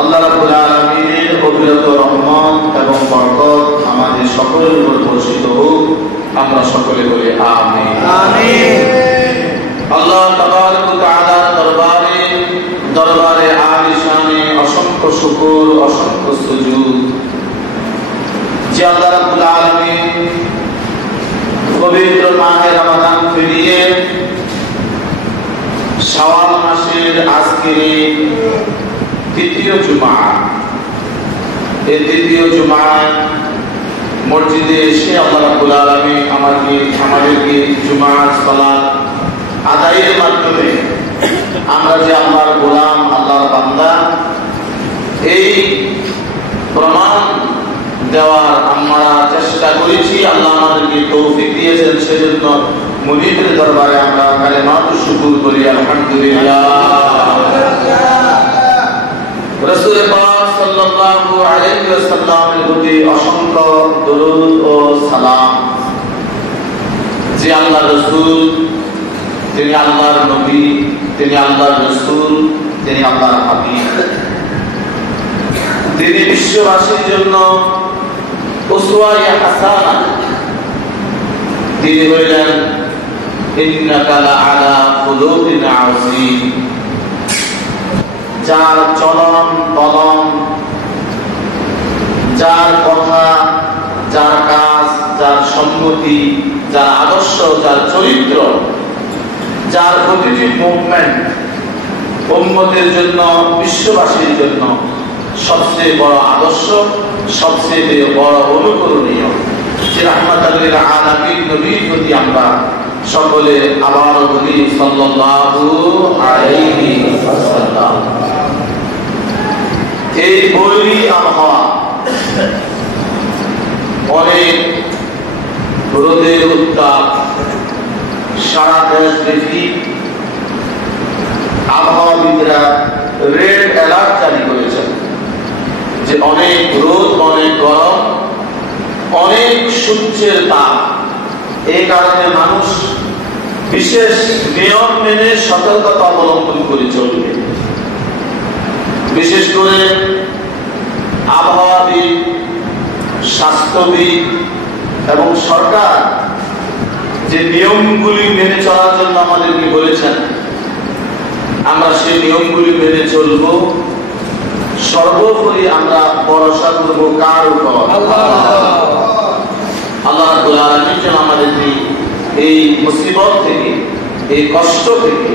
আল্লাহ রাব্বুল আলামিনের অবিরত রহমত এবং বরকত আমাদের সকলের উপর বর্ষিত হোক। আমরা সকলে বলি আমিন। আমিন। আল্লাহ তাবারক ওয়া তাআলার দরবারে আলিশানে অসংখ্য শুকর, অসংখ্য সুজুদ যে আল্লাহ রাব্বুল আলামিন পবিত্র মাহে রমাদান পেরিয়ে শাওয়াল মাসের আজকের তৃতীয় জুমা, এই তৃতীয় জুমায় মসজিদে এসে আল্লাহ রাব্বুল আলামিন আমাদেরকে জুমার সালাত আদায়ের মাধ্যমে আমরা যে আল্লাহর গোলাম, আল্লাহর বান্দা, এই প্রমাণ দেওয়ার আমরা চেষ্টা করেছি। আল্লাহ আমাদেরকে তৌফিক দিয়েছেন, সেজন্য মুনিবের দরবারে আমরা কালেমাত শুকর করি আলহামদুলিল্লাহ। রাসূল পাক সাল্লাল্লাহু আলাইহি ওয়াসাল্লামের প্রতি অসংখ্য দরুদ ও সালাম। যে আল্লাহর রাসূল, তিনি আল্লাহর নবী, তিনি আল্লাহর রাসূল, তিনি আল্লাহর হাবিব, তিনি বিশ্ববাসীর জন্য উসওয়ায়ে হাসানা। তিনি বললেন ইন্নাকা লাআলা খুলুকিন আযীম। যার চলন বলন, যার কথা, যার কাজ, যার সম্মতি, যার আদর্শ, যার চরিত্র, যার প্রতিটি মুভমেন্ট উম্মতের জন্য, বিশ্ববাসীর জন্য সবচেয়ে বড় আদর্শ, সবচেয়ে বড় অনুকরণীয়। যে রাহমাতুল লিল আলামিন নবীর প্রতি আমরা সকলে আবার বলি সাল্লাল্লাহু আলাইহি ওয়াসাল্লাম। এই বৈরী আবহাওয়া, অনেক রোদের উত্তাপ, সারা দেশ ব্যাপী আবহাওয়াবিদরা রেড অ্যালার্ট জারি করেছেন যে অনেক রোদ, অনেক গরম, অনেক সূর্যের তাপ। এই কারণে মানুষ বিশেষ নিয়ম মেনে সতর্কতা অবলম্বন করে চলবে। বিশেষ করে আবহাওয়াবিদ, স্বাস্থ্যবিদ এবং সরকার যে নিয়মগুলি মেনে চলার জন্য আমাদেরকে বলেছেন, আমরা সেই নিয়মগুলি মেনে চলব। সর্বোপরি আমরা ভরসা করব কার উপর? আল্লাহ রাব্বুল আলামিন যেন আমাদেরকে এই মুসিবত থেকে, এই কষ্ট থেকে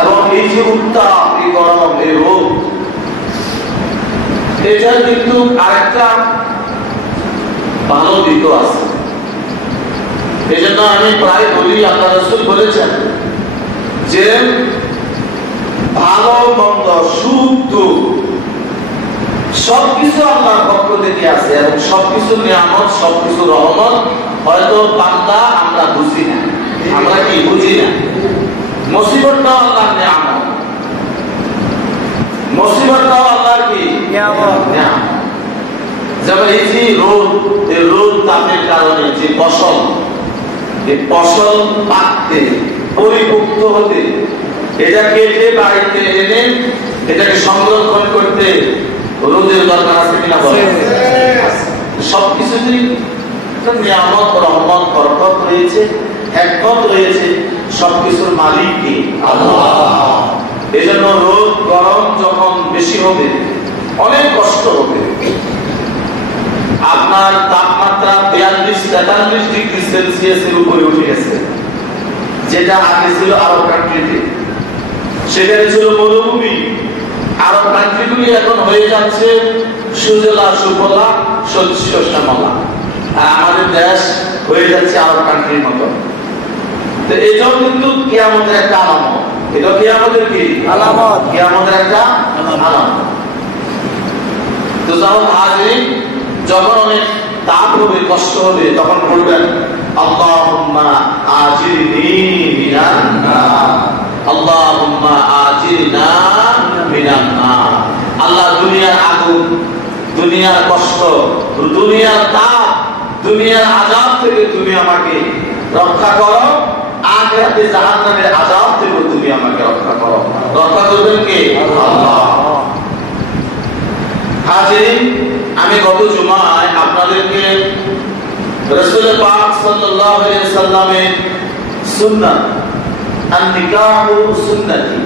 এবং এই যে উত্তাপ, এই গরম, এই রোগ, এটার কিন্তু আরেকটা ভালো দিকও আছে। এই জন্য আমি প্রায় বলি, আল্লাহ রাসূল বলেছেন যে ভালো মন্দ, সুখ দুঃখ সবকিছু আল্লাহর পক্ষ থেকে আছে এবং সবকিছু নিয়ামত, সবকিছু রহমত। হয়তো বান্দা আমরা বুঝি না, আমরা কি বুঝি না। মুসিবতটাও আল্লাহর নিয়ামত, মুসিবতটাও আল্লাহর কি নিয়ামত। যেমন এই যে রোদ, এই রোদ তাপের কারণে যে ফসল, এই ফসল পাকতে, পরিপক্ত হতে, এটা কেটে বাড়িতে এনে এটাকে সংরক্ষণ করতে রোদের দরকার আছে কিনা বলেন? সবকিছুতেই নিয়ামত, রহমত, বরকত রয়েছে, হিকমত রয়েছে। সবকিছুর মালিক কে? আল্লাহ। এই জন্য রোদ গরম যখন বেশি হবে, অনেক কষ্ট হবে। আপনার তাপমাত্রা 42-43 ডিগ্রি সেলসিয়াসের উপরে উঠে গেছে, যেটা আগে ছিল আরব কান্ট্রিতে, সেখানে ছিল মরুভূমি। আরব কান্ট্রিগুলি এখন হয়ে যাচ্ছে সুজলা সুফলা, শস্য শ্যামলা। আর আমাদের দেশ হয়ে যাচ্ছে আরব কান্ট্রির মতো। তো এটাও কিন্তু কিয়ামতের একটা আলামত। এটা কিয়ামতের কি আলামত? কিয়ামতের একটা আলামত। তো যখন অনেক তাপ হবে, কষ্ট হবে, তখন বলবেন আল্লাহুম্মা আজিরনি মিনান নার, আল্লাহুম্মা আজিরনা মিনান নার। আল্লাহ, দুনিয়ার আগুন, দুনিয়ার কষ্ট, দুনিয়ার তাপ, দুনিয়ার আযাব থেকে তুমি আমাকে রক্ষা করো। আখিরাতে জাহান্নামের আযাব থেকে তুমি আমাকে রক্ষা করো। রক্ষা করবেন কে? আল্লাহ। হাজির, আমি গত জুমায় আপনাদেরকে রাসূল পাক সাল্লাল্লাহু আলাইহি ওয়াসাল্লামের সুন্নাহ আন-নিকাহু সুন্নতি,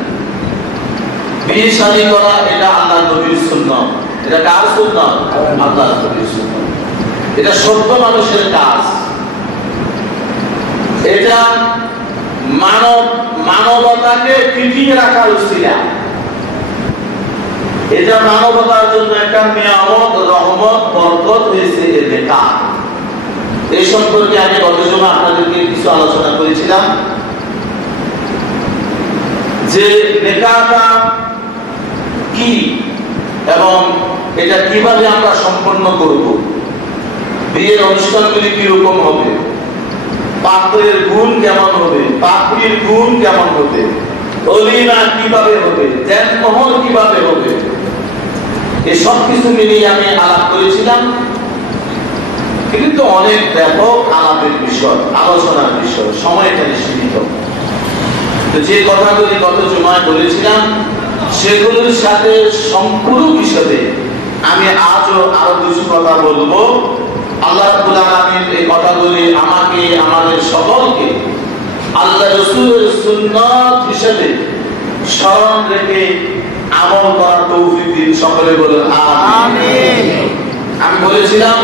বিয়ে শাদী করা এটা আল্লাহর নবীর সুন্নাহ। এটা কার সুন্নাহ? আল্লাহর নবীর সুন্নাহ। এটা সত্য মানুষের কাজ। এটা মানবতাকে টিকিয়ে রাখার উসিলা। এটা মানবতার জন্য একটা নিয়ামত, রহমত, বরকত হয়েছে এর নিকাহ। এই সম্পর্কে আমি গত জুমা আপনাদেরকে কিছু আলোচনা করেছিলাম যে নিকাহটা কি এবং এটা কিভাবে আমরা সম্পন্ন করব, বিয়ের অনুষ্ঠানগুলি কিরকম হবে, পাত্রের গুণ কেমন হবে, পাত্রীর গুণ কেমন হবে, অলিমা কিভাবে হবে, দেনমোহর কিভাবে হবে, এই সব কিছু মিলিয়ে আমি আলাপ করেছিলাম। কিন্তু অনেক ব্যাপক আলাপের বিষয়, আলোচনার বিষয়, সময়টা সীমিত। তো যে কথাগুলি গত জুমায় বলেছিলাম সেগুলোর সাথে সম্পূর্ণ বিষয়ে আমি আজও আরো কিছু কথা বলবো। আল্লাহ রাব্বুল আলামিন এই কথাগুলি আমাকে, আমাদের সকলকে আল্লাহ রাসূলের সুন্নাত হিসেবে স্মরণ রেখে আমল করার তৌফিক দিন। সকলে বলুন আমিন। আমি বলেছিলাম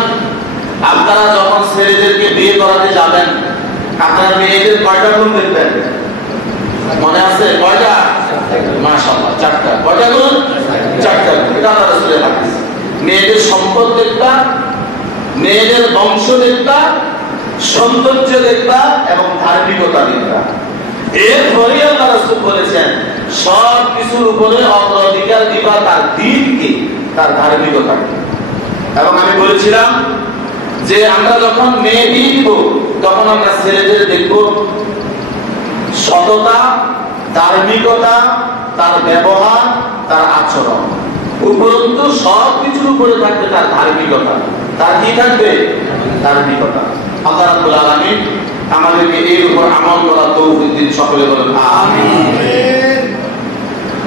আপনারা যখন ছেলেদেরকে বিয়ে করাতে যাবেন আপনারা মেয়েদের কয়টা গুণ দেখবেন? মনে আছে কয়টা? মাশাআল্লাহ, চারটা। কয়টা গুণ? চারটা। এটা আল্লাহ রাসূলের হাদিস। মেয়েদের সম্পদ দেখবা, মেয়েদের বংশ দেখবা, সৌন্দর্য দেখবা এবং ধার্মিকতা দেখবা। এরপরে আল্লাহ রাসূল বলেছেন সব কিছুর উপরে অগ্রাধিকার দিবা তার দ্বীনকে, তার ধার্মিকতাকে। এবং আমি বলেছিলাম যে আমরা যখন মেয়ে বিয়ে দিব তখন আমরা ছেলেদের দেখব সততা, ধার্মিকতা, তার ব্যবহার, তার আচরণ, উপরন্তু সব কিছুর উপরে থাকবে তার ধার্মিকতা। তার কি থাকবে? ধার্মিকতা। আল্লাহ রাব্বুল আলামিন আমাদেরকে এর উপর আমল করার তৌফিক দিন। সকলে বলেন আমিন।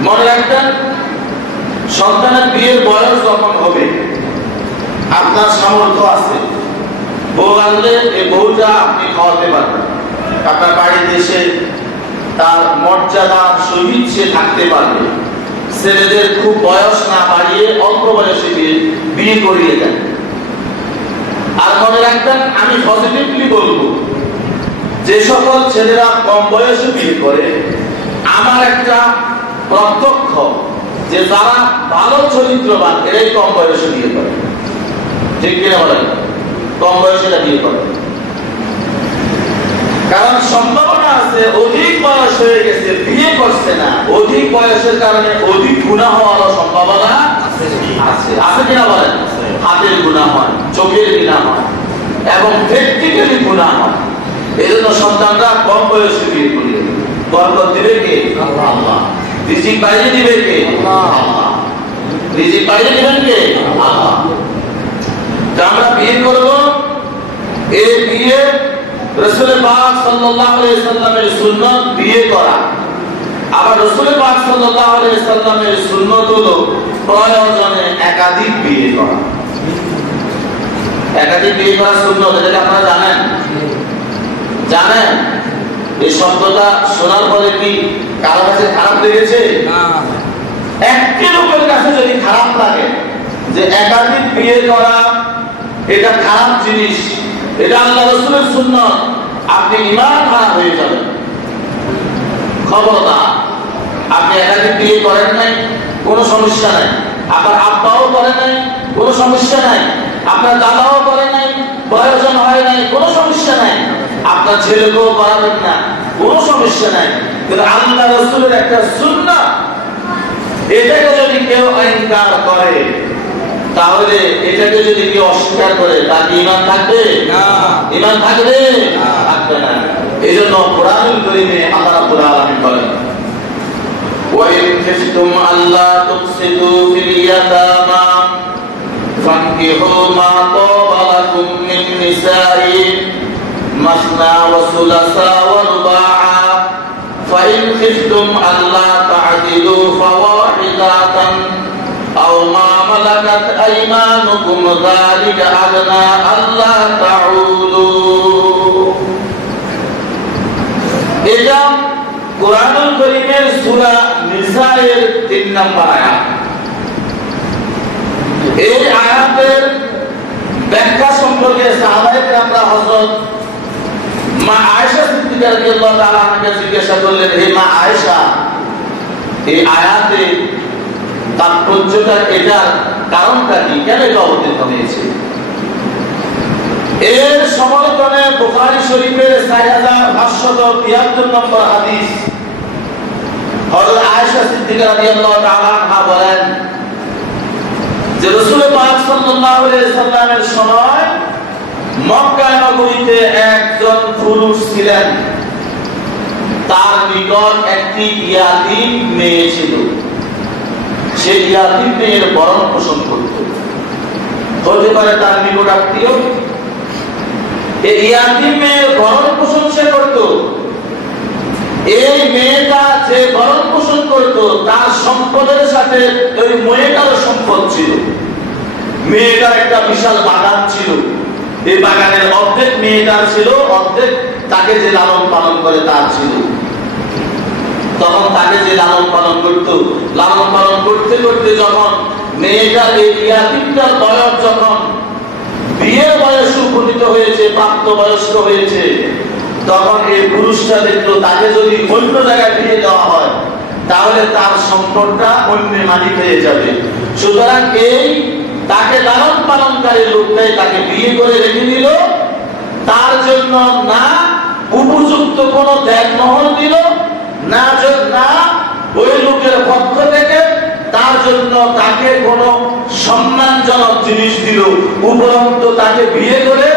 মনে রাখবেন সন্তানের বিয়ের বয়স যখন হবে আপনার সামর্থ্য আছে, বউ আনলে এই বউটা আপনি খাওয়াতে পারবেন, আপনার বাড়িতে এসে তার মর্যাদার সহিত সে থাকতে পারবে। ছেলেদের খুব বয়স না বাড়িয়ে অল্প বয়সে বিয়ে করিয়ে দেন। আর মনে রাখবেন আমি পজিটিভলি বলবো যে সকল ছেলেরা কম বয়সে বিয়ে করে আমার একটা প্রত্যক্ষ যে যারা ভালো চরিত্রবান এরাই কম বয়সে বিয়ে করে। ঠিক কিনা বলেন? কম বয়সে বিয়ে করে, কারণ সম্ভাবনা আছে অধিক বয়স হয়ে গেছে বিয়ে করছে না, অধিক বয়সের কারণে অধিক গুনাহ হওয়ার সম্ভাবনা আছে। আছে কিনা বলেন? হাতের গুনাহ হয়, চোখের গুনাহ হয় এবং প্র্যাকটিক্যালি গুনাহ হয়। এই জন্য সন্তানরা কম বয়সে বিয়ে করলে বরকত দিবে কে? আল্লাহ। রিজিক বাইরে দিবে কে? আল্লাহ। রিজিক বাইরে দিবেন কে? আল্লাহ। আমরা বিয়ে করব, এই বিয়ে রাসূল পাক সাল্লাল্লাহু আলাইহি সাল্লামের সুন্নাত বিয়ে করা। আবার রাসূল পাক সাল্লাল্লাহু আলাইহি সাল্লামের সুন্নাত হলো প্রয়োজনে একাধিক বিয়ে করা। একাধিক বিয়ে করা সুন্নাত, এটা আপনারা জানেন? জানেন? এই শব্দটা শোনার পরে কি কারো কাছে খারাপ লেগেছে? না। একটি লোকের কাছে যদি খারাপ লাগে যে একাধিক বিয়ে করা এটা খারাপ জিনিস, এটা আল্লাহ রাসূলের সুন্নাত, আপনি ঈমান খারাপ হয়ে যাবেন। খবরদার, আপনি একাধিক বিয়ে করেন নাই কোনো সমস্যা নাই, আপনার আব্বাও করে নাই কোনো সমস্যা নাই, আপনার দাদাও করে নাই, প্রয়োজন হয় নাই কোনো সমস্যা নাই, আপনার ছেলেকেও করাবেন না কোনো সমস্যা নাই। কিন্তু আল্লাহ রাসূলের একটা সুন্নাত, এটাকে যদি কেউ ইনকার করে তাহলে এটাকে যদি কেউ অস্বীকার করে তার ঈমান থাকবে না? ঈমান থাকবে না? থাকবে না। এজন্য কোরআনুল কারীমে আল্লাহ রাব্বুল আলামিন বলেন وَإِنْ خِفْتُمْ أَلَّا تُقْسِطُوا فِي الْيَتَامَى فَانكِحُوا مَا طَابَ لَكُم مِّن النِّسَاءِ مَثْنَىٰ وَثُلَاثَ وَرُبَاعَ فَإِنْ خِفْتُمْ أَلَّا تَعْدِلُوا فَوَاحِدَةً أَوْ مَا মালাকাত আইমানুকুম যালিকা আদনা আল্লা তাউলু। এটা কোরআনুল কারীমের সূরা নিসায়ের 3 নম্বর আয়াত। এই আয়াতের ব্যাখ্যা সম্পর্কে সাহাবায়ে কেরামরা হযরত মা আয়েশা সিদ্দিকা রাদিয়াল্লাহু তাআলা আনহাকে জিজ্ঞাসা করলেন, হে মা আয়েশা, এই আয়াতে তাৎপর্যটা, এটার কারণটা কি, কেন এটা অবতীর্ণ হয়েছে? এর সমর্থনে বুখারী শরীফের 4573 নম্বর হাদিস হযরত আয়েশা সিদ্দিকা রাদিয়াল্লাহু তাআলা আনহা বলেন যে রাসূল পাক সাল্লাল্লাহু আলাইহি সাল্লামের সময় মক্কা নগরীতে একজন পুরুষ ছিলেন, তার নিকট একটি ইয়াতীম মেয়ে ছিল। সে ইয়াতীম মেয়ের ভরণ পোষণ করত, হতে পারে তার নিকট আত্মীয়। এই ইয়াতীম মেয়ের ভরণ পোষণ সে করত। এই মেয়েটা যে ভরণ পোষণ করত, তার সম্পদের সাথে ওই মেয়েটারও সম্পদ ছিল। মেয়েটার একটা বিশাল বাগান ছিল, এই বাগানের অর্ধেক মেয়েটার ছিল, অর্ধেক তাকে যে লালন পালন করে তার ছিল। তখন তাকে যে লালন পালন করত, লালন পালন করতে করতে যখন মেয়েটার এই ইয়াতীমটার বয়স যখন বিয়ের বয়সে উপনীত হয়েছে, প্রাপ্তবয়স্ক হয়েছে, তখন এই পুরুষটা দেখলো তাকে যদি অন্য জায়গায় বিয়ে দেওয়া হয় তাহলে তার সম্পদটা অন্য মালিক হয়ে যাবে। সুতরাং এই তাকে লালন পালনকারী লোকটাই তাকে বিয়ে করে রেখে দিল। তার জন্য না উপযুক্ত কোনো দেখমহল দিল, না ওই লোকের পক্ষ থেকে তার জন্য তাকে কোনো সম্মানজনক জিনিস দিল। উপরন্ত তাকে বিয়ে করে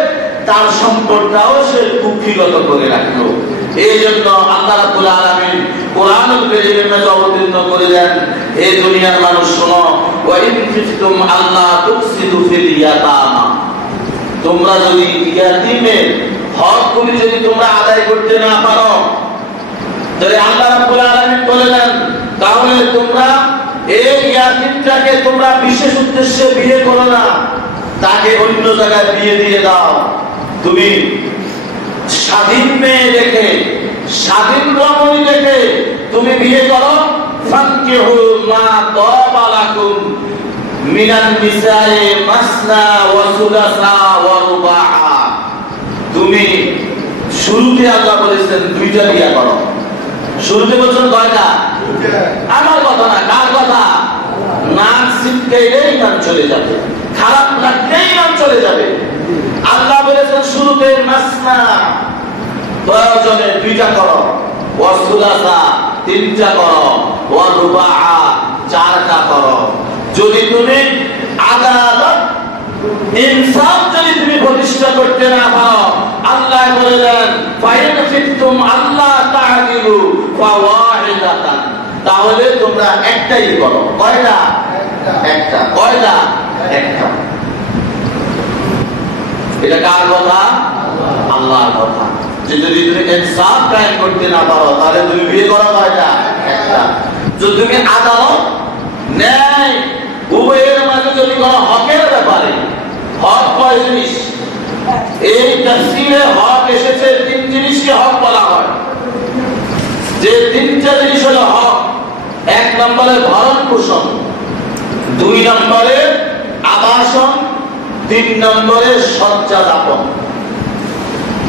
তার সম্পদটাও সে কুক্ষিগত করে রাখলো। এই জন্য আল্লাহ রাব্বুল আলামিন কোরআনুল কারীমের মধ্যে অবতীর্ণ করেছেন, হে দুনিয়ার মানুষ শোনো, ওয়া ইন খিফতুম আল্লাহ তুফসিদু ফিল ইয়াতামা, তোমরা যদি ইয়াতীমের হকগুলি যদি তোমরা আদায় করতে না পারো, তাহলে আল্লাহ রাব্বুল আলামিন বলেন তাহলে তোমরা এই ইয়াতীমটাকে তোমরা বিশেষ উদ্দেশ্যে বিয়ে করো না, তাকে অন্য জায়গায় বিয়ে দিয়ে দাও। তুমি স্বাধীন মেয়ে দেখে, স্বাধীন রমণী দেখে তুমি বিয়ে করো। ফানকিহু মা তাবা লাকুম মিনান নিসায়ে মাসনা ওয়া সুলাসা ওয়া রুবা। তুমি শুরুতে আল্লাহ বলেছেন দুইটা বিয়ে করো। শুরুতে বলছেন কয়টা? আমার কথা না, কার কথা? নাম সিটকেইলেই ইমান চলে যাবে, খারাপ লাগলেই ইমান চলে যাবে। আল্লাহ বলেছেন শুরুতে মাসনা, প্রয়োজনে দুইটা করো, ওয়া সুলাসা তিনটা করো, ওয়া রুবা চারটা করো। যদি তুমি আদালত ইনসাফ যদি তুমি প্রতিষ্ঠা করতে না পারো, আল্লাহ বলেন ফাইন ফিতুম আল্লাহ তাআদিলু ফাওয়াহিদাতান, তাহলে তোমরা একটাই করো। কয়টা? একটা। কয়টা? একটা। এটা কার কথা? আল্লাহর কথা। যে যদি তুমি ইনসাফ কায়েম করতে না পারো তাহলে তুমি বিয়ে করো কয়টা? একটা। যদি তুমি আদালত ন্যায় উভয়ের মাঝে যদি কোনো হকের ব্যাপারে, হক কয় জিনিস, এই তাফসীরে হক এসেছে তিন জিনিসকে হক বলা হয়। যে তিনটা জিনিস হলো হক, এক নম্বরে ভরণ পোষণ, দুই নম্বরে আবাসন, তিন নম্বরে শয্যা যাপন।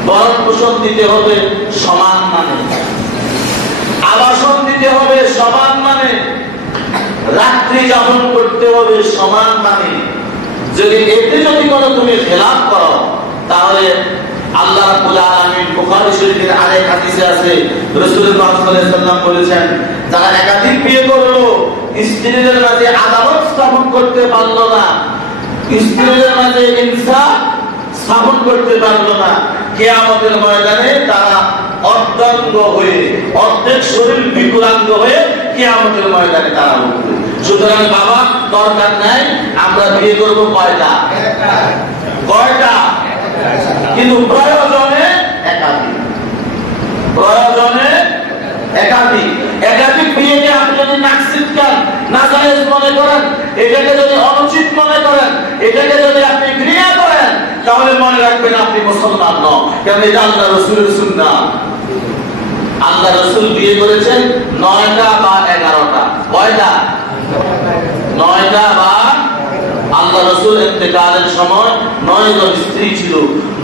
ভরণ পোষণ দিতে হবে সমান মানে, আবাসন দিতে হবে সমান মানে, রাত্রি যাপন করতে হবে সমান মানে। যদি এতে যদি কোনো তুমি খেলাফ করো তাহলে আল্লাহ রাব্বুল আলামিন বুখারী শরীফের আরেক হাদিসে আছে, রাসূলুল্লাহ সাল্লাল্লাহু আলাইহি ওয়াসাল্লাম বলেছেন, যারা একাধিক বিয়ে করলো, স্ত্রীদের মাঝে আদালত স্থাপন করতে পারলো না, স্ত্রীদের মাঝে ইনসাফ স্থাপন করতে পারলো না, কিয়ামতের ময়দানে তারা অর্ধাঙ্গ হয়ে, অর্ধেক শরীর বিকলাঙ্গ হয়ে কিয়ামতের ময়দানে তারা উঠবে। সুতরাং বাবা দরকার নাই, আমরা বিয়ে করবো কয়টা? কয়টা? কিন্তু প্রয়োজনে একাধিক, প্রয়োজনে একাধিক। একাধিক বিয়েকে আপনি যদি নাক ছিটকান, নাজার নাজায়েজ মনে করেন, এটাকে যদি অনুচিত মনে করেন, এটাকে যদি আপনি ঘৃণা করেন, তাহলে মনে রাখবেন আপনি মুসলমান নন, কারণ এটা আল্লাহ রাসূলের সুন্নাহ। আল্লাহ রাসূল বিয়ে করেছেন 9টা বা 11টা। কয়টা? 9টা বা আল্লাহ রাসূল ইন্তেকালের সময় 9 জন স্ত্রী ছিল,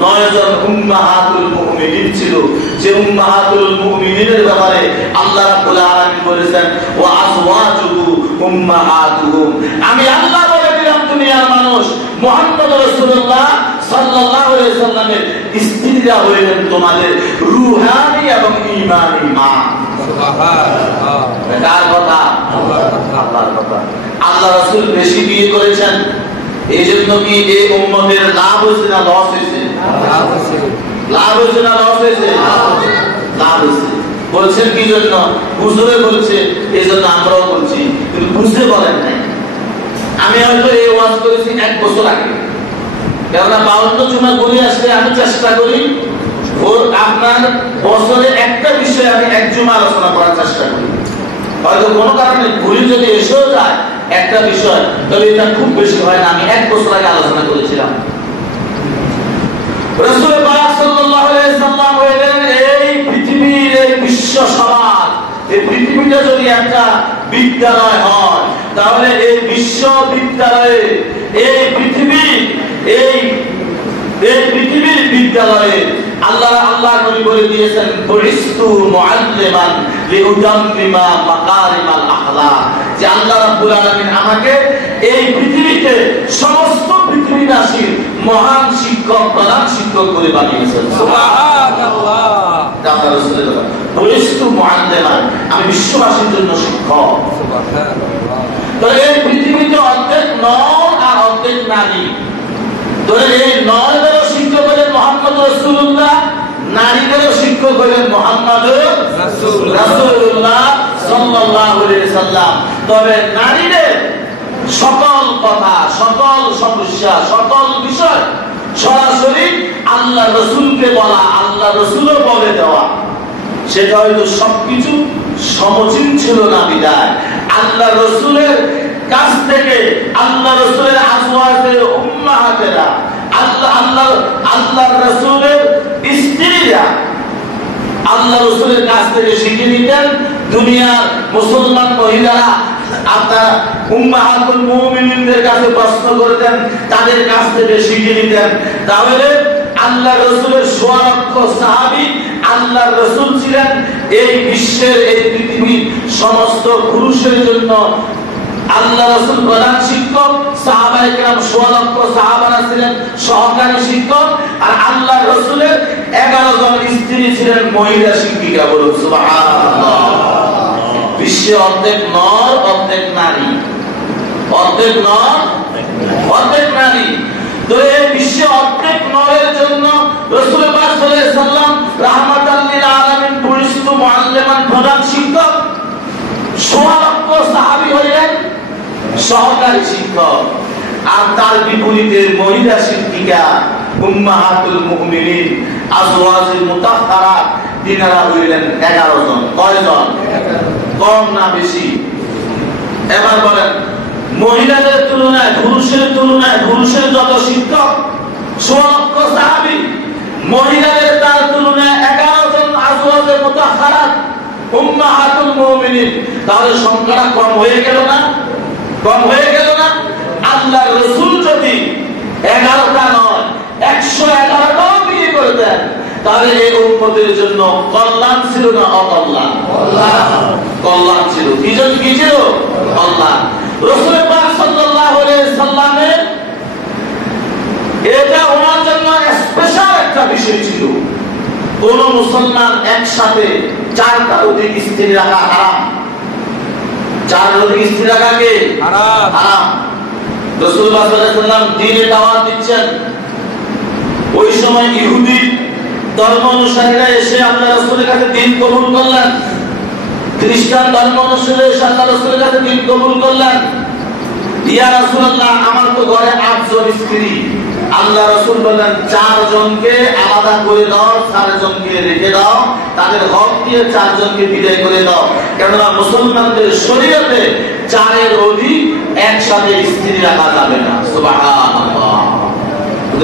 9 জন উম্মাহাতুল মুমিনিন ছিল। যে উম্মাহাতুল মুমিনিনের ব্যাপারে আল্লাহ রাব্বুল আলামিন বলেছেন ওয়া আজওয়াজুহু উম্মাহাতুহুম। আমি আল্লাহ বলে দিলাম দুনিয়ার মানুষ মুহাম্মদ রাসূলুল্লাহ সাল্লাল্লাহু আলাইহি সাল্লামের স্ত্রীরা হলেন তোমাদের রূহানি এবং ঈমানি মা। সুবহানাল্লাহ। কার কথা? আল্লাহর কথা। আল্লাহ রাসূল বেশি বিয়ে করেছেন, এই জন্য কি এই উম্মতের লাভ হয়েছে না লস হয়েছে? লাভ হয়েছে না লস হয়েছে? লাভ হয়েছে। বলছেন কি জন্য? হুজুরে বলছে, এই জন্য আমরাও বলছি, কিন্তু বুঝতে বলেন নাই। আমি হয়তো এই ওয়াজ করেছি 1 বছর আগে, কেননা 52 জুমা ঘুরে আসলে আমি চেষ্টা করি ওর আপনার বছরে একটা বিষয়ে আমি 1 জুমা আলোচনা করার চেষ্টা করি। হয়তো কোনো কারণে ভুল যদি এসেও যায় একটা বিষয়, তবে এটা খুব বেশি হয় না। আমি 1 বছর আগে আলোচনা করেছিলাম রাসূল পাক সাল্লাল্লাহু আলাইহি সাল্লাম বলেন এই পৃথিবীর এই বিশ্ব সমাজ, এই পৃথিবীটা যদি একটা বিদ্যালয় হয়, তাহলে এই বিশ্ববিদ্যালয়ে এই পৃথিবীর বিদ্যালয়ে আল্লাহ নবী বলে দিয়েছেন বুইস্তু মুআল্লিমান লিউতাম্মিমা মাকারিমাল আখলাক, যে আল্লাহ রাব্বুল আলামিন আমাকে এই পৃথিবীতে সমস্ত পৃথিবীবাসীর মহান শিক্ষক, প্রধান শিক্ষক করে বানিয়েছেন। সুবহানাল্লাহ। আল্লাহ রাসূলের কথা বুইস্তু মুআল্লিমান, আমি বিশ্ববাসীর জন্য শিক্ষক। সুবহানাল্লাহ। তো এই পৃথিবীতে অর্ধেক নর আর অর্ধেক নারী। এই নরদেরও শিক্ষক হলেন মুহাম্মদ রাসূলুল্লাহ, নারীদেরও শিক্ষক হলেন মুহাম্মদ রাসূলুল্লাহ সাল্লাল্লাহু আলাইহি সাল্লাম। তবে নারীদের সকল কথা, সকল সমস্যা, সকল বিষয় সরাসরি আল্লাহ রাসূলকে বলা, আল্লাহ রাসূলও বলে দেওয়া, সেটা হয়তো সবকিছু সমচিন ছিল না বিদায় আল্লাহ রাসূলের কাছ থেকে আল্লাহ রাসূলের আজওয়াজে উম্মাহাতেরা, আল্লাহ রাসূলের স্ত্রীরা আল্লাহ রাসূলের কাছ থেকে শিখে নিতেন। দুনিয়ার মুসলমান মহিলারা আপনার উম্মাহাতুল মুমিনিনদের কাছে প্রশ্ন করতেন, তাদের কাছ থেকে শিখে নিতেন। তাহলে আল্লাহ রাসূলের 100 লক্ষ সাহাবী আল্লাহ রাসূল ছিলেন এই বিশ্বের, এই পৃথিবীর সমস্ত পুরুষের জন্য আল্লাহ রাসূল প্রধান শিক্ষক, সাহাবায়ে কেরাম 100 লক্ষ সাহাবারা ছিলেন সহকারী শিক্ষক, আর আল্লাহ রাসূলের 11 জন স্ত্রী ছিলেন মহিলা শিক্ষিকা। বলুন সুবহানাল্লাহ। বিশ্বে অর্ধেক নর অর্ধেক নারী, অর্ধেক নর অর্ধেক নারী। তো এই বিশ্বে অর্ধেক নরের জন্য রাসূল পাক সাল্লাল্লাহু আলাইহি সাল্লাম রাহমাতাল লিল আলামিন বুইস্তু মুআল্লিমান, প্রধান শিক্ষক। 100 লক্ষ সাহাবী হলেন সহকারী শিক্ষক, আর তার বিপরীতে মহিলা শিক্ষিকা উম্মাহাতুল মুমিনিন আজওয়াজুল মুতাহহারাত, তিনারা হইলেন 11 জন। কয়জন? কম না বেশি? এবার বলেন, মহিলাদের তুলনায় পুরুষের যত শিক্ষক 100 লক্ষ সাহাবী, মহিলাদের তার তুলনায় 11 জন আজওয়াজে মুতাহহারাত উম্মাহাতুল মুমিনিন, তাহলে সংখ্যাটা কম হয়ে গেল না? কম হয়ে গেল না? আল্লাহ রাসূল যদি 11টা নয় 111টাও বিয়ে করে দেন, তাহলে এই উম্মতের জন্য কল্যাণ ছিল না অকল্যাণ? কল্যাণ ছিল। কি ছিল? কল্যাণ। রাসূল পাক সাল্লাল্লাহু আলাইহি সাল্লামের এটা ওনার জন্য স্পেশাল একটা বিষয় ছিল। কোন মুসলমান একসাথে 4টা অধিক স্ত্রী রাখা হারাম। 4 অধিক স্ত্রী রাখা কি হারাম? রাসূলুল্লাহ সাল্লাল্লাহু আলাইহি ওয়াসাল্লাম দ্বীনে দাওয়াত দিচ্ছেন, ওই সময় ইহুদি ধর্ম অনুসারীরা এসে আল্লাহ রাসূলের কাছে দ্বীন কবুল করলেন, খ্রিস্টান ধর্ম অনুসারীরা এসে আল্লাহ রাসূলের কাছে দ্বীন কবুল করলেন। ইয়া রাসূলুল্লাহ, আমার তো ঘরে 8 জন স্ত্রী। আল্লাহ রাসূল বলেন 4 জনকে আলাদা করে দাও, 4 জনকে রেখে দাও, তাদের হক দিয়ে 4 জনকে বিদায় করে দাও। কেননা মুসলমানদের শরীয়তে 4 এর অধিক একসাথে স্ত্রী রাখা যাবে না। সুবহানাল্লাহ।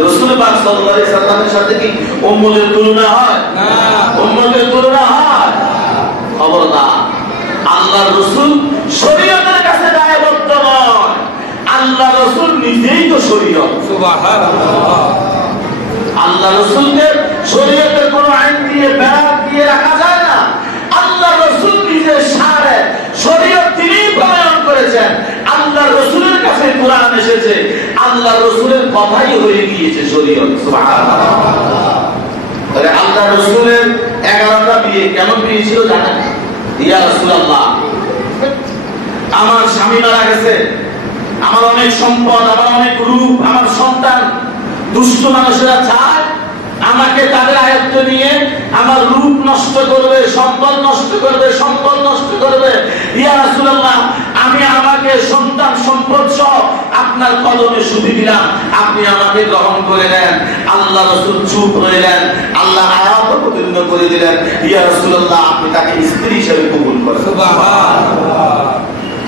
রাসূল পাক সাল্লাল্লাহু আলাইহি সাল্লামের সাথে কি উম্মতের তুলনা হয়? না, উম্মতের তুলনা হয়? খবরদার। আল্লাহর রাসূল শরীয়তের কাছে দায়বদ্ধ নয়, আল্লাহ রাসূল নিজেই তো শরীয়ত। সুবহানাল্লাহ। আল্লাহ রাসূলকে শরীয়তের কোন আইন দিয়ে বেড়া দিয়ে রাখা যায় না। আল্লাহ রাসূল নিজে সারে শরীয়ত তিনি প্রণয়ন করেছেন। আল্লাহ রাসূলের কাছে কোরআন এসেছে, আল্লাহ রাসূলের কথাই হয়ে গিয়েছে শরীয়ত। সুবহানাল্লাহ। তাহলে আল্লাহ রাসূলের 11টা বিয়ে কেন ছিল জানেন? ইয়া রাসূলুল্লাহ, আমার স্বামী মারা গেছে, আমার অনেক সম্পদ, আমার অনেক রূপ, আমার সন্তান, দুষ্ট মানুষেরা চায় আমাকে তাদের আয়ত্তে নিয়ে আমার রূপ নষ্ট করবে, সম্পদ নষ্ট করবে, সম্পদ নষ্ট করবে। ইয়া রাসূলুল্লাহ, আমি আমাকে সন্তান সম্পদ সহ আপনার কদমে সুধি দিলাম, আপনি আমাকে গ্রহণ করে নেন। আল্লাহ রাসূল চুপ রইলেন। আল্লাহ আয়াত অবতীর্ণ করে দিলেন, ইয়া রাসূলুল্লাহ, আপনি তাকে স্ত্রী হিসেবে কবুল করেন। সুবহানাল্লাহ।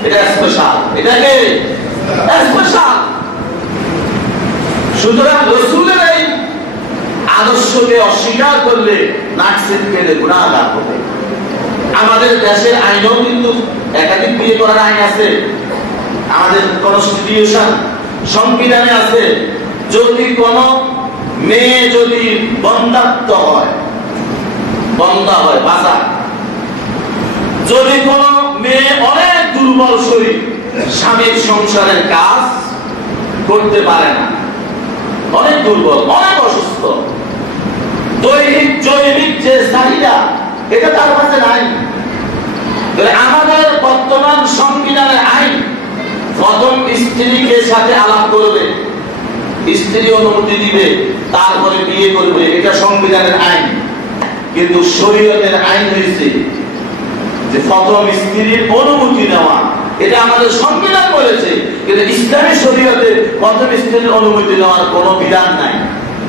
এটা স্পেশাল। এটাকে স্পেশাল। সুতরাং রাসূলের এই আদর্শকে অস্বীকার করলে নাক ছিটকে গুনাহগার হবে। আমাদের দেশের আইনেও কিন্তু একাধিক বিয়ে করার আইন আছে। আমাদের কনস্টিটিউশন, সংবিধানে আছে, যদি কোন মেয়ে যদি বন্ধাত্ব হয়, বন্ধা হয়, বাঁচা, যদি কোন মেয়ে অনেক দুর্বল শরীর, স্বামীর সংসারের কাজ করতে পারে না, অনেক দুর্বল, অনেক অসুস্থ, দৈহিক জৈবিক যে চাহিদা এটা তার কাছে নাই, আমাদের বর্তমান সংবিধানের আইন প্রথম স্ত্রীকে সাথে আলাপ করবে, স্ত্রী অনুমতি দিবে, তারপরে বিয়ে করবে, এটা সংবিধানের আইন। কিন্তু শরীয়তের আইন হয়েছে যে প্রথম স্ত্রীর অনুমতি নেওয়া, এটা আমাদের সংবিধান বলেছে, কিন্তু ইসলামী শরীয়তে প্রথম স্ত্রীর অনুমতি নেওয়ার কোনো বিধান নাই।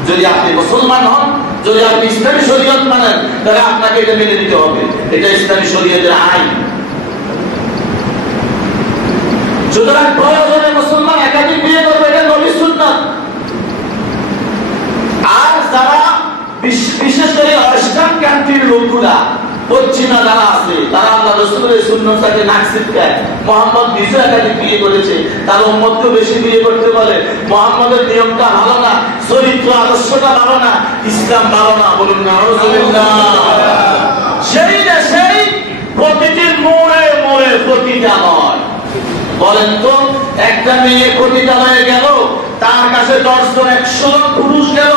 যদি আপনি মুসলমান হন, যদি আপনি ইসলামী শরীয়ত মানেন, তাহলে আপনাকে এটা মেনে নিতে হবে, এটা ইসলামী শরীয়তের আইন। সুতরাং প্রয়োজনে মুসলমান একাধিক বিয়ে করবে, এটা নবীর সুন্নাত। আর যারা বিশেষ করে ওয়েস্টার্ন কান্ট্রির লোকগুলা, পশ্চিমা যারা আছে, তারা আল্লাহ রাসূলের সুন্নাতকে নাক ছিটকায়। মুহাম্মদ নিজে একাধিক বিয়ে করেছে, তার উম্মতকে বেশি বিয়ে করতে বলে। মুহাম্মদের নিয়মটা ভালো না, চরিত্র আদর্শটা ভালো না, ইসলাম ভালো না। বলুন নাউযুবিল্লাহ। সেই দেশেই প্রতিটি মোড়ে মোড়ে পতিতালয়। বলেন তো, একটা মেয়ে পতিতালয়ে গেল, তার কাছে 10 জন 100 জন পুরুষ গেল,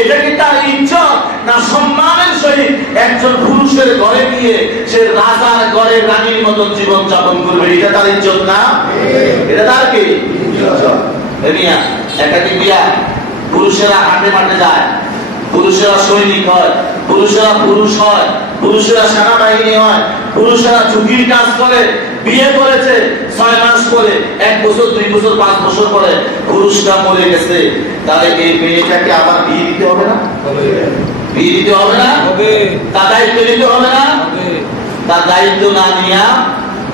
এটা কি তার ইজ্জত না সম্মানের সহিত একজন পুরুষের ঘরে গিয়ে সে রাজার ঘরে রানীর মতন জীবন যাপন করবে? এটা তার ইজ্জত না? এটা তার কি ইজ্জত? একাধিক বিয়া, পুরুষেরা হাটে মাঠে যায়, পুরুষেরা সৈনিক হয়, পুরুষেরা পুরুষ হয়, পুরুষেরা সেনাবাহিনী হয়, পুরুষেরা ঝুঁকির কাজ করে। বিয়ে করেছে 6 মাস করে, 1 বছর, 2 বছর, 5 বছর পরে পুরুষটা মরে গেছে, তাহলে এই মেয়েটাকে আবার বিয়ে দিতে হবে না? বিয়ে দিতে হবে না? তার দায়িত্ব নিতে হবে না? তার দায়িত্ব না নিয়া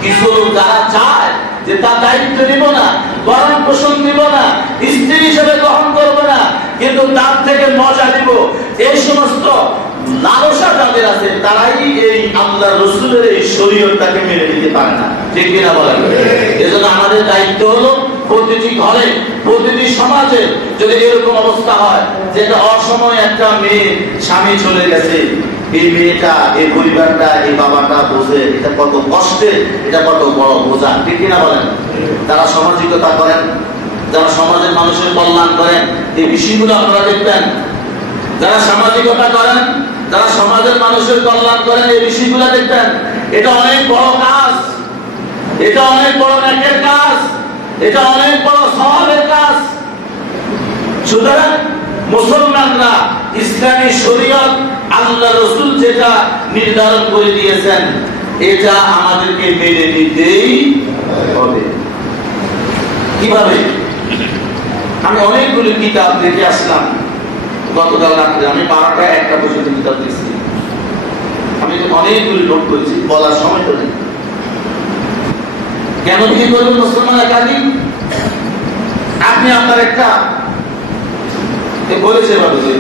কিছু যারা চায় যে তার দায়িত্ব নিব না, ভরণ পোষণ দিব না, স্ত্রী হিসেবে গ্রহণ করবো না, কিন্তু তার থেকে মজা দিব, এই সমস্ত লালসা যাদের আছে, তারাই এই আল্লাহ রাসূলের এই শরীয়তটাকে মেনে নিতে পারে না। ঠিক কিনা বলেন? এজন্য আমাদের দায়িত্ব হলো প্রতিটি ঘরে, প্রতিটি সমাজে যদি এরকম অবস্থা হয় যে অসময়ে একটা মেয়ে স্বামী চলে গেছে, এই মেয়েটা, এই পরিবারটা, এই বাবাটা বোঝে এটা কত কষ্টে, এটা কত বড় বোঝা। ঠিক কিনা বলেন? তারা সামাজিকতা করেন, যারা সমাজের মানুষের কল্যাণ করেন, এই বিষয়গুলো আপনারা দেখবেন। যারা সামাজিকতা করেন, যারা সমাজের মানুষের কল্যাণ করেন, এই বিষয়গুলো দেখবেন। এটা অনেক বড় কাজ, এটা অনেক বড় নেকের কাজ, এটা অনেক বড় সওয়াবের কাজ। সুতরাং মুসলমানরা ইসলামী শরীয়ত, আল্লাহ রাসূল যেটা নির্ধারণ করে দিয়েছেন, এটা আমাদেরকে মেনে নিতেই হবে। কিভাবে? আমি অনেকগুলো কিতাব দেখে আসলাম গতকাল রাত্রে, আমি 12টা 1টা পর্যন্ত কিতাব দেখছি। আমি অনেকগুলো নোট করেছি, বলার সময় তো নেই। কেন বিয়ে করবেন মুসলমান একাধিক? আপনি আপনার একটা বলেছে ভাবে যে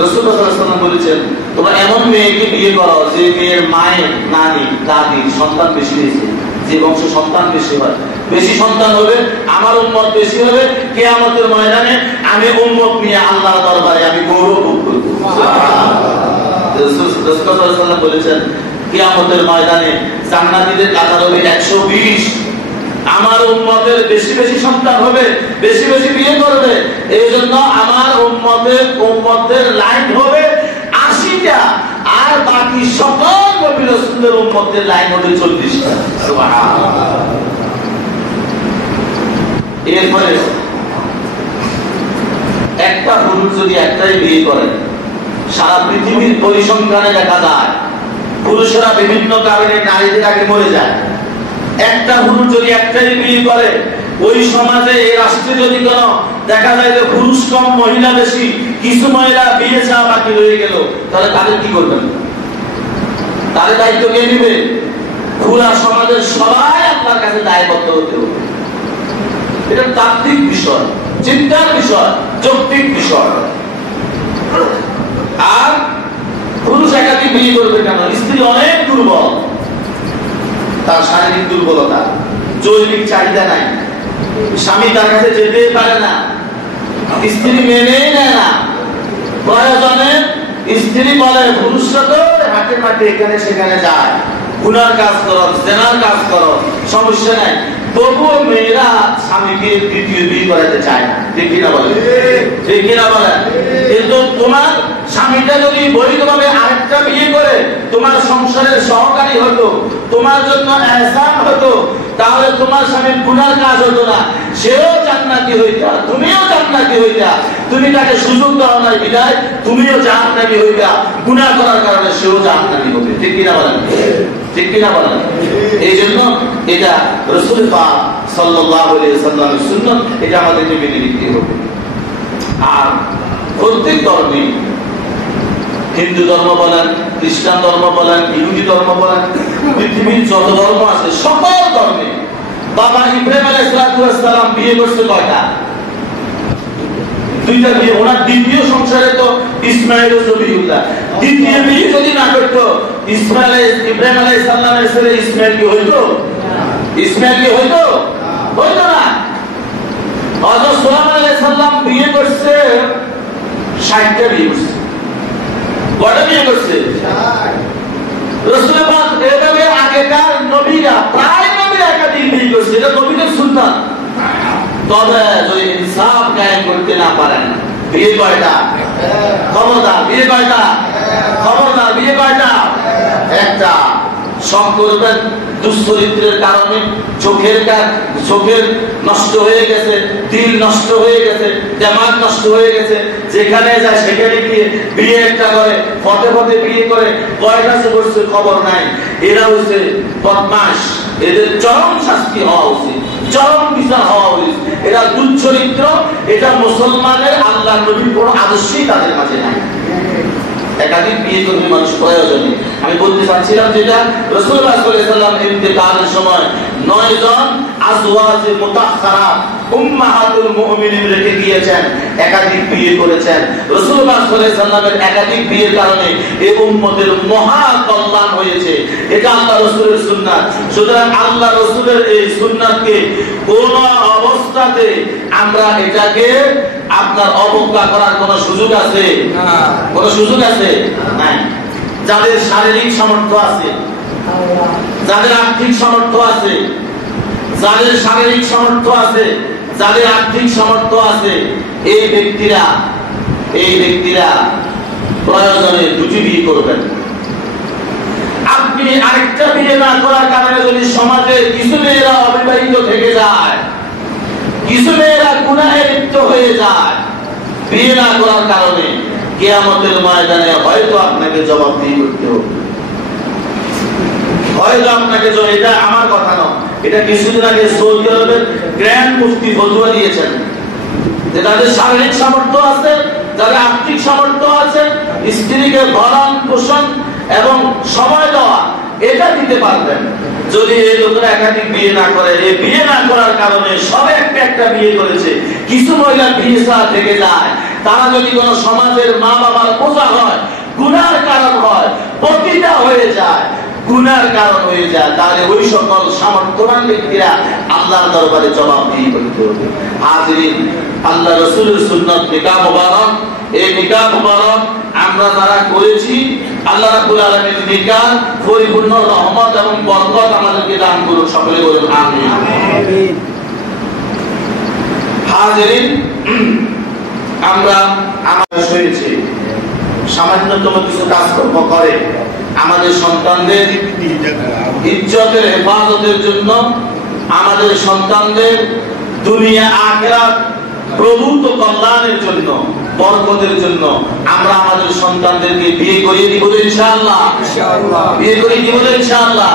রাসূলুল্লাহ সাল্লাল্লাহু আলাইহি ওয়াসাল্লাম বলেছেন, তোমরা এমন মেয়েকে বিয়ে করো যে মেয়ের মায়ের নানি দাদি সন্তান বেশি হয়েছে, যে বংশ সন্তান বেশি হয়, বেশি সন্তান হবে, আমার উম্মত বেশি হবে, কিয়ামতের ময়দানে আমি উম্মত নিয়ে আল্লাহর দরবারে আমি গৌরব ভোগ করব। রাসূলুল্লাহ সাল্লাল্লাহু আলাইহি ওয়াসাল্লাম বলেছেন, কিয়ামতের ময়দানে জান্নাতীদের কাতার হবে 120। আমার উম্মতের বেশি বেশি সন্তান হবে, বেশি বেশি বিয়ে করবে, এই জন্য আমার উম্মতের লাইন হবে 80টা, আর বাকি সকল নবী রাসূলের উম্মতের লাইন হবে 40টা। সুবহানাল্লাহ। এরপরে একটা পুরুষ যদি একটাই বিয়ে করে, সারা পৃথিবীর পরিসংখ্যানে দেখা যায় পুরুষেরা বিভিন্ন কারণে নারীদের আগে মরে যায়। একটা পুরুষ যদি একটাই বিয়ে করে, ওই সমাজে এই রাষ্ট্রে যদি কোনো দেখা যায় যে পুরুষ কম মহিলা বেশি, কিছু মহিলা বিয়ে ছাড়া বাকি রয়ে গেল, তাহলে তাদের কি করবেন? তাদের দায়িত্ব কে নেবে? পুরা সমাজের সবাই আপনার কাছে দায়বদ্ধ হতে হবে। এটা তাত্ত্বিক বিষয়, চিন্তার বিষয়, যৌক্তিক বিষয়। আর পুরুষ একাধিক বিয়ে করবে কেন? স্ত্রী অনেক দুর্বল, তার শারীরিক দুর্বলতা, জৈবিক চাহিদা নাই, স্বামী তার কাছে যেতেই পারে না, স্ত্রী মেনেই নেয় না। প্রয়োজনে স্ত্রী বলে পুরুষরা তো হাটে মাঠে এখানে সেখানে যায়, গুনার কাজ করো, জেনার কাজ করো, সমস্যা নাই, তবুও মেয়েরা স্বামীকে দ্বিতীয় বিয়ে করাতে চায় না। ঠিক কিনা বলে? ঠিক কিনা বলে? কিন্তু তোমার স্বামীটা যদি বৈধভাবে আরেকটা বিয়ে করে তোমার সংসারের সহকারী হতো, তোমার জন্য ইহসান হতো, তাহলে তোমার স্বামীর গুনার কাজ হতো না, সেও জান্নাতি হইতা, তুমিও জান্নাতি হইতা। তুমি তাকে সুযোগ দাও না বিদায় তুমিও জাহান্নামী হইবা, গুনাহ করার কারণে সেও জাহান্নামী হবে। ঠিক কিনা বলেন? ঠিক কিনা বলেন? এই জন্য এটা রাসূল পাক সাল্লাল্লাহু আলাইহি ওয়াসাল্লামের সুন্নাত, এটা আমাদেরকে মেনে নিতে হবে। আর প্রত্যেক ধর্মে, হিন্দু ধর্ম বলেন, খ্রিস্টান ধর্ম বলেন, ইহুদি ধর্ম বলেন, পৃথিবীর যত ধর্ম আছে সকল ধর্মে বাবা ইব্রাহিম আলাইহিস সালাম বিয়ে করছে কয়টা? 2টা বিয়ে। ওনার দ্বিতীয় সংসারে তো ইসমাঈল ও জবিউল্লাহ। দ্বিতীয় বিয়ে যদি না করতো ইব্রাহিম আলাইহিস সালামের ছেলে ইসমাঈল কি হইতো? ইসমাঈল কি হইতো? হইতো না। হযরত সুলাইমান আলাইহিস সালাম বিয়ে করছে 60টা বিয়ে করছে। কয়টা বিয়ে করছে? 60। রাসূল পাক এভাবে আগেকার নবীরা প্রায় নবী একাধিক বিয়ে করছে, এটা নবীদের সুন্নাত। তবে যদি ইনসাফ কায়েম করতে না পারেন, বিয়ে কয়টা? খবরদার, বিয়ে কয়টা? খবরদার, বিয়ে কয়টা? একটা। শখ করবেন দুশ্চরিত্রের কারণে, চোখের নষ্ট হয়ে গেছে, দিল নষ্ট হয়ে গেছে, জামাত নষ্ট হয়ে গেছে, যেখানে যায় সেখানে গিয়ে বিয়ে একটা করে, পথে পথে বিয়ে করে, কয়টা করছে খবর নাই। এরা হচ্ছে বদমাশ, এদের চরম শাস্তি হওয়া উচিত, চরম বিচার হওয়া উচিত। এরা দুশ্চরিত্র, এটা মুসলমানের আল্লাহ নবীর কোন আদর্শই তাদের মাঝে নাই। একাধিক বিয়ে করবে মানুষ প্রয়োজনে। আমি বলতে চাচ্ছিলাম যেটা রাসূলুল্লাহ সাল্লাল্লাহু আলাইহি ওয়াসাল্লাম ইন্তেকালের সময় 9 জন আজওয়াজে মুতাহহারা উম্মাহাতুল মুমিনিন রেখে গিয়েছেন, একাধিক বিয়ে করেছেন। রাসূলুল্লাহ সাল্লাল্লাহু আলাইহি ওয়াসাল্লামের একাধিক বিয়ের কারণে এই উম্মতের মহা কল্যাণ হয়েছে। এটা আল্লাহ রাসূলের সুন্নাত। সুতরাং আল্লাহ রাসূলের এই সুন্নাতকে কোন অবস্থাতে আমরা এটাকে আপনার অবজ্ঞা করার কোন সুযোগ আছে? না। কোন সুযোগ আছে? নাই। যাদের শারীরিক সামর্থ্য আছে, যাদের আর্থিক সামর্থ্য আছে, যাদের শারীরিক সামর্থ্য আছে, যাদের আর্থিক সামর্থ্য আছে, এই ব্যক্তিরা প্রয়োজনে 2টি বিয়ে করবেন। আপনি আরেকটা বিয়ে না করার কারণে যদি সমাজে কিছু মেয়েরা অবিবাহিত থেকে যায়, কিছু মেয়েরা গুনাহে লিপ্ত হয়ে যায় বিয়ে না করার কারণে, কিয়ামতের ময়দানে হয়তো আপনাকে জবাবদিহি করতে হবে। হয়তো আপনাকে, এটা আমার কথা নয়, এটা কিছুদিন আগে সৌদি আরবের গ্র্যান্ড মুফতি ফতোয়া দিয়েছেন যে তাদের শারীরিক সামর্থ্য আছে, যাদের আর্থিক সামর্থ্য আছে, স্ত্রীকে ভরণ পোষণ এবং সময় দেওয়া এটা দিতে পারবেন। যদি এই লোকেরা একাধিক বিয়ে না করে, এই বিয়ে না করার কারণে সবে একটা বিয়ে করেছে, কিছু মহিলা বিয়ে ছাড়া থেকে যায়, তারা যদি কোনো সমাজের মা বাবার বোঝা হয়, গুনার কারণ হয়, পতিতা হয়ে যায়, গুনার কারণ হয়ে যায়, তাহলে ওই সকল সামর্থ্যবান ব্যক্তিরা আল্লাহর দরবারে জবাবদিহি করতে হবে। হাজিরিন, আল্লাহ রাসূলের সুন্নাত নিকাহ মুবারক, এই নিকাহ মুবারক আমরা যারা করেছি, আল্লাহ রাব্বুল আলামিন নিকাহ পরিপূর্ণ রহমত এবং বরকত আমাদেরকে দান করুন, সকলে বলুন আমিন। হাজিরিন, আমরা আমাদের হয়েছে সামান্যতম কিছু কাজকর্ম করে আমাদের সন্তানদের ইজ্জতের হেফাজতের জন্য, আমাদের সন্তানদের দুনিয়া আখিরাত প্রভূত কল্যাণের জন্য, বরকতের জন্য আমরা আমাদের সন্তানদেরকে বিয়ে করিয়ে দিব ইনশাআল্লাহ। বিয়ে করিয়ে দিব ইনশাআল্লাহ।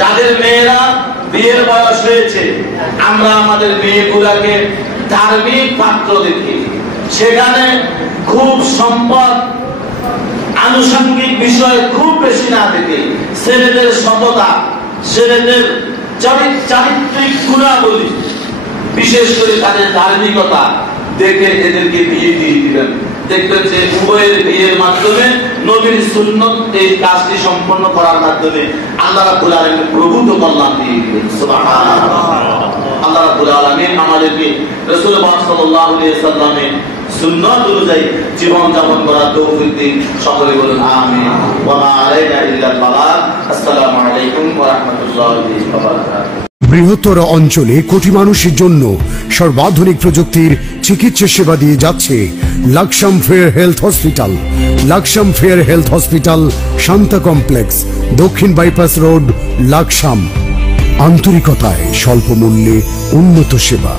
যাদের মেয়েরা বিয়ের বয়স হয়েছে, আমরা আমাদের মেয়েগুলাকে ধার্মিক পাত্র দেখি, সেখানে খুব সম্পদ আনুষঙ্গিক বিষয় খুব বেশি না দেখে ছেলেদের সততা, ছেলেদের চারিত্রিক গুণাবলী, বিশেষ করে তাদের ধার্মিকতা দেখে এদেরকে বিয়ে দিয়ে দিবেন। দেখবেন যে উভয়ের বিয়ের মাধ্যমে নবীর সুন্নত এই কাজটি সম্পন্ন করার মাধ্যমে আল্লাহ রাব্বুল আলামিন প্রভূত কল্যাণ দিয়ে দিবেন। সুবহানাল্লাহ। আল্লাহ রাব্বুল আলামিন আমাদেরকে রাসূল সাল্লাল্লাহু আলাইহি ওয়াসাল্লামের সুন্নাত অনুযায়ী জীবন যাপন করার তৌফিক দিন, সকলে বলুন আমিন। ওয়া মা আলাইনা ইল্লাল বালাগ। আসসালামু আলাইকুম ওয়া রাহমাতুল্লাহি ওয়া বারাকাতুহু। বৃহত্তর অঞ্চলে কোটি মানুষের জন্য সর্বাধুনিক প্রযুক্তির চিকিৎসা সেবা দিয়ে যাচ্ছে Laksam fair health hospital. Laksam fair health hospital, Shanta complex, দক্ষিণ বাইপাস রোড, লাকসাম। আন্তরিকতায় স্বল্প মূল্যে উন্নত সেবা।